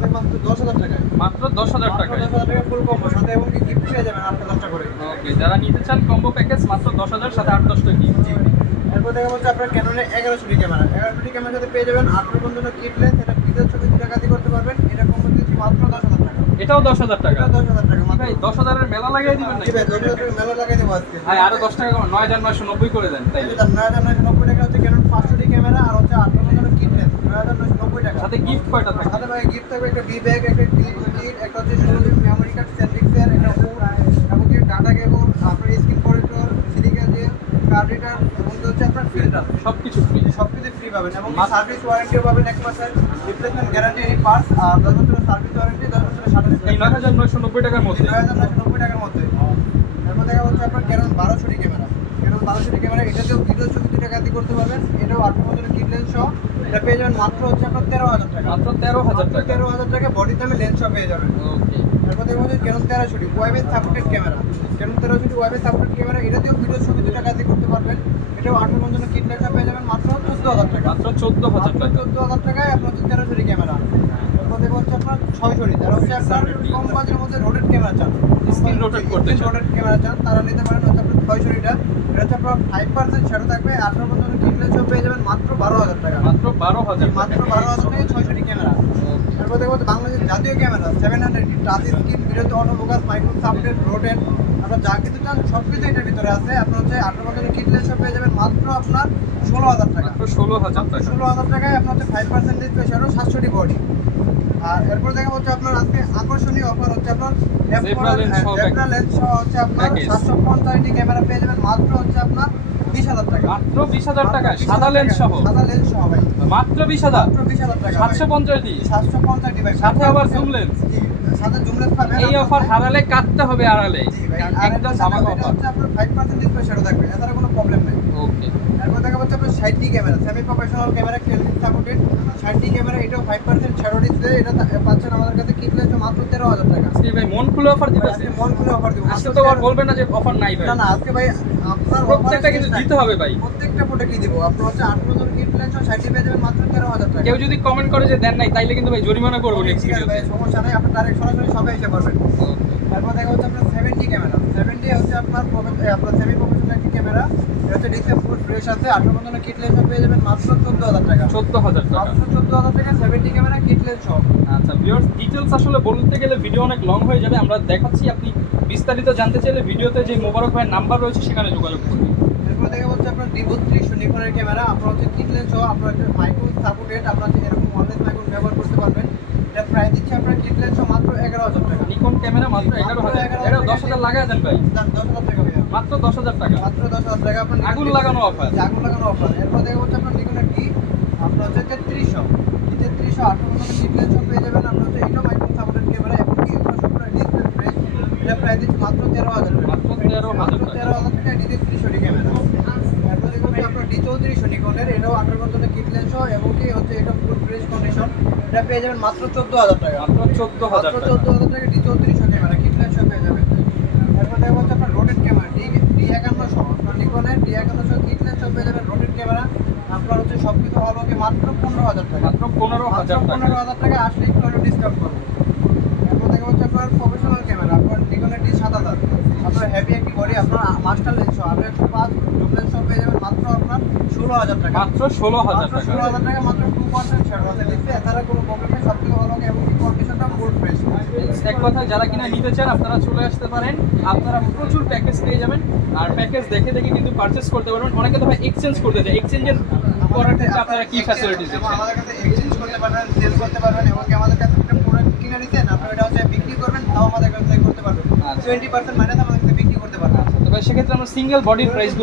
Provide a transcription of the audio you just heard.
আমাদের মাত্র 10,000 টাকায়। মাত্র 10,000 টাকায়। 10,000 টাকা ফুল কম্বো সাথে এবং কি গিফট পেয়ে যাবেন 8-10টা করে। ওকে, যারা নিতে চান কম্বো প্যাকেজ মাত্র 10,000 সাথে 8-10টা কি। জি। এরপর দেখা হচ্ছে আপনার ক্যাননের 1100 ক্যামেরা। 1100 ক্যামেরা সাথে পেয়ে যাবেন 18 পর্যন্ত কিট লেন্স, এটা ভিডিও ছবি টাকাতে করতে পারবেন। এটা কম্বো দিচ্ছি মাত্র 10,000 টাকা। এটাও 10,000 টাকা। এটা 10,000 টাকা মাত্র। ভাই 10,000 এর মেলা লাগিয়ে দিবেন জি নাকি? ভাই 10,000 টাকা মেলা লাগাই দেবো আজকে। ভাই আরো 10 টাকা কম 9,990 করে দেন তাইলে। 9,990 টাকা হচ্ছে ক্যানন 500 ক্যামেরা আর হচ্ছে 18 পর্যন্ত কিট লেন্স 9,990 টাকা। সাথে গিফট কয়টা থাকে? সাথে ভাই গিফট থাকবে একটা বি ব্যাগ, একটা ক্লিপ কিট, একটা হচ্ছে 16 জিবি মেমোরি কার্ড, সেন্টিক্সের একটা হুড, এবং কি ডাটা কেবল, আপনার screen protector, silica gel, card reader এবং হচ্ছে আপনার ফিল্টার। সবকিছু ফ্রি। সবকিছু ফ্রি পাবেন এবং সার্ভিস ওয়ারেন্টিও পাবেন 1 মাসের, রিপ্লেসমেন্ট গ্যারান্টি এনি পার্টস, আর 10 বছরের সার্ভিস ওয়ারেন্টি, 10 বছরের সার্ভিস। এই 9,990 টাকার মধ্যে 9,990 টাকার মধ্যে। তারপর দেখা হচ্ছে আপনার ক্যানন 1200 ক্যামেরা। ক্যানন 1200 ক্যামেরা, এটাতেও ভিডিও ছবি 2 টাকা দিয়ে করতে পারবেন। এটাও 18 বছরের কিট লেন্স সহ। এটা পেয়ে যাবেন মাত্র হচ্ছে আপনার 13,000 টাকা। মাত্র 13,000 টাকা। 13,000 টাকা বডির দামে লেন্স সহ পেয়ে যাবেন। ওকে। তারপর দেখা হচ্ছে ক্যানন 1360 ওয়েবের সাপোর্টেড ক্যামেরা। ক্যানন 1360 ওয়েবের সাপোর্টেড ক্যামেরা, এটাতেও ভিডিও ছবি 2 টাকা দিয়ে করতে পারবেন। এটাও 18 পর্যন্ত কিট লেন্স পেয়ে যাবেন মাত্র 14,000 টাকা। মাত্র 14,000 টাকা। 14,000 টাকায় আপনার হচ্ছে 1360 ক্যামেরা। তারপর দেখা হচ্ছে আপনার 660, যারা হচ্ছে আপনার কম বাজেটের মধ্যে রোটেট ক্যামেরা চান, স্ক্রিন রোটেট করতে চান। রোটেট ক্যামেরা চান, তারা নিতে পারেন হচ্ছে আপনার 660টা। এটা হচ্ছে আপনার 5% শ্যাডো থাকবে, 18 পর্যন্ত কিট লেন্স পেয়ে যাবেন মাত্র 12,000 টাকা। মাত্র 12,000 মাত্র 12,000 টাকায় 660 ক্যামেরা। তারপর দেখবো বাংলাদেশের জাতীয় ক্যামেরা 700 টাচ স্ক্রিন, ভিডিওতে অটোফোকাস, মাইক্রো সাবটেট, রোটেট, আপনার যা কিছু চান সব কিছু এটার ভিতরে আছে। আপনার হচ্ছে 18 পর্যন্ত কিট লেন্স পেয়ে যাবেন মাত্র আপনার 16,000 টাকা। মাত্র 16,000 টাকা। 16,000 টাকায় আপনার হচ্ছে 5% ডিসপ্লে শ্যাডো, 760 বডি। আর এরপর দেখা হচ্ছে আপনার আজকে আকর্ষণীয় অফার হচ্ছে আপনার Zebra lens সহ জেব্রা লেন্স সহ হচ্ছে আপনার Package। 750 ক্যামেরা পেয়ে যাবেন মাত্র হচ্ছে আপনার 20,000 টাকা। মাত্র 20,000 টাকা সাদা লেন্স সহ। সাদা লেন্স সহ ভাই মাত্র 20,000। মাত্র 20,000 টাকা। 750 দি। 750 ভাই, সাথে আবার জুম লেন্স। জি, সাথে জুম লেন্স পাবেন। এই অফার হারালে কাটতে হবে আড়ালে। জি ভাই, একদম ধামাকা এটা অফার। হচ্ছে আপনার 5% ডিসপ্লে শ্যাডো থাকবে, এছাড়া কোনো প্রবলেম নেই। ওকে। তারপর দেখা যাচ্ছে আপনার 60 camera, semi professional camera, Kelvin supported 60 camera, এটাও 5% শ্যাডো ডিসপ্লে। এটা পাচ্ছেন আমাদের কাছে কিট লেন্স মাত্র 13,000 টাকা। আজকে ভাই মন খুলে অফার দিবেন। আজকে মন খুলে অফার দিব। আজকে তো আর বলবেন না যে অফার নাই ভাই। না না, আজকে ভাই আপনার প্রত্যেকটা কিন্তু দিতে হবে ভাই। প্রত্যেকটা প্রোডাক্টই দিব। আপনার হচ্ছে 8 পর্যন্ত কিট লেন্স 60 পেয়ে যাবেন মাত্র 13,000 টাকা। কেউ যদি কমেন্ট করে যে দেন নাই তাইলে কিন্তু ভাই জরিমানা করবো নেক্সট ঠিক আছে ভিডিওতে। ভাই, সমস্যা নাই, আপনি ডাইরেক্ট সরাসরি সবাই এসে পারবেন। তারপর দেখা হচ্ছে আপনার 70 ক্যামেরা। 70 হচ্ছে আপনার আপনার সেমি প্রফেশনাল একটি ক্যামেরা। এটা হচ্ছে ডিসপ্লে ফুল ফ্রেশ আছে, 18 পর্যন্ত কিট লেন্স পেয়ে যাবেন মাত্র 14,000 টাকা। 14,000 টাকা। মাত্র 14,000 টাকা 70 ক্যামেরা কিট লেন্স সহ। আচ্ছা ভিউয়ার্স, ডিটেইলস আসলে বলতে গেলে ভিডিও অনেক লং হয়ে যাবে। আমরা দেখাচ্ছি, আপনি বিস্তারিত জানতে চাইলে ভিডিওতে যে মোবারক ভাইয়ের নাম্বার রয়েছে সেখানে যোগাযোগ করুন। এরপর দেখা হচ্ছে আপনার D32 নিকনের ক্যামেরা। আপনার হচ্ছে কিট লেন্স সহ, আপনার হচ্ছে মাইক্রো সাপোর্টেড, আপনার হচ্ছে এরকম ওয়ারলেস মাইক্রো ব্যবহার করতে পারবেন। এটা প্রাইস দিচ্ছে আপনার কিট লেন্স সহ মাত্র 11,000 টাকা। নিকন ক্যামেরা মাত্র 11,000। এটা 10,000 লাগায় দেন ভাই। 10,000 টাকা ভাইয়া। মাত্র 10,000 টাকা। মাত্র 10,000 টাকা আপনার আগুন লাগানো অফার। আগুন লাগানো অফার। এরপর দেখা হচ্ছে আপনার নিকনের ডি, আপনার হচ্ছে 3300। 3300 18 পর্যন্ত কিট লেন্স সহ পেয়ে যাবেন। আপনার হচ্ছে এটা মাইক্রো সাপোর্টেড ক্যামেরা এবং কি সম্পূর্ণ ডিসপ্লে ফ্রেশ। এটা প্রাইস দিচ্ছে মাত্র 13,000 টাকা। মাত্র 13,000 টাকা। 13,000 টাকা D3300 ক্যামেরা। এরপর দেখো আপনার D3400 নিকনের, এটাও 18 পর্যন্ত কিট লেন্স সহ এবং কি হচ্ছে এটা ফুল ফ্রেশ কন্ডিশন। এটা পেয়ে যাবেন মাত্র 14,000 টাকা। মাত্র 14,000 মাত্র টাকা। 14,000 টাকা D3400 ক্যামেরা কিট লেন্স সহ পেয়ে যাবেন। এরপর দেখো হচ্ছে আপনার রোটেট ক্যামেরা D5100, আপনার নিকনের D5100 কিট লেন্স সহ পেয়ে যাবেন রোটেট ক্যামেরা। আপনার হচ্ছে সবকিছু হলকে মাত্র 15,000 টাকা। মাত্র 15,000 টাকা। 15,000 টাকা আসলে একটু হলেও ডিসকাউন্ট করবো। এরপর দেখা হচ্ছে আপনার প্রফেশনাল ক্যামেরা, আপনার নিকনের D7000, আপনার হেভি একটি বডি, আপনার মাস্টার লেন্স সহ, আপনার 105 জুম লেন্স সহ পেয়ে যাবেন মাত্র আপনার 16,000 টাকা। মাত্র 16,000 মাত্র টাকা। 16,000 টাকা, মাত্র 2% ছাড় আছে ডিসপ্লে, এছাড়া কোনো প্রবলেম নেই, সবকিছু হলকে এবং কন্ডিশনটা ফুল ফ্রেশ। এক কথা যারা কিনা নিতে চান আপনারা চলে আসতে পারেন। আপনারা প্রচুর প্যাকেজ পেয়ে যাবেন আর প্যাকেজ দেখে দেখে কিন্তু পারচেজ করতে পারবেন। অনেকে তো ভাই এক্সচেঞ্জ করতে চায়, এক্সচেঞ্জের করার ক্ষেত্রে আপনারা কি ফ্যাসিলিটিস দিচ্ছেন? আমাদের কাছে এক্সচেঞ্জ করতে পারবেন, সেল করতে পারবেন এবং কি আমাদের কাছে একটা প্রোডাক্ট কিনে নিছেন, আপনি এটা হচ্ছে বিক্রি করবেন, তাও আমাদের কাছে করতে পারবেন। আচ্ছা। 20% মাইনাস আমাদের কাছে বিক্রি করতে পারবেন। আচ্ছা, তো ভাই সেক্ষেত্রে আমরা সিঙ্গেল বডির প্রাইসগুলো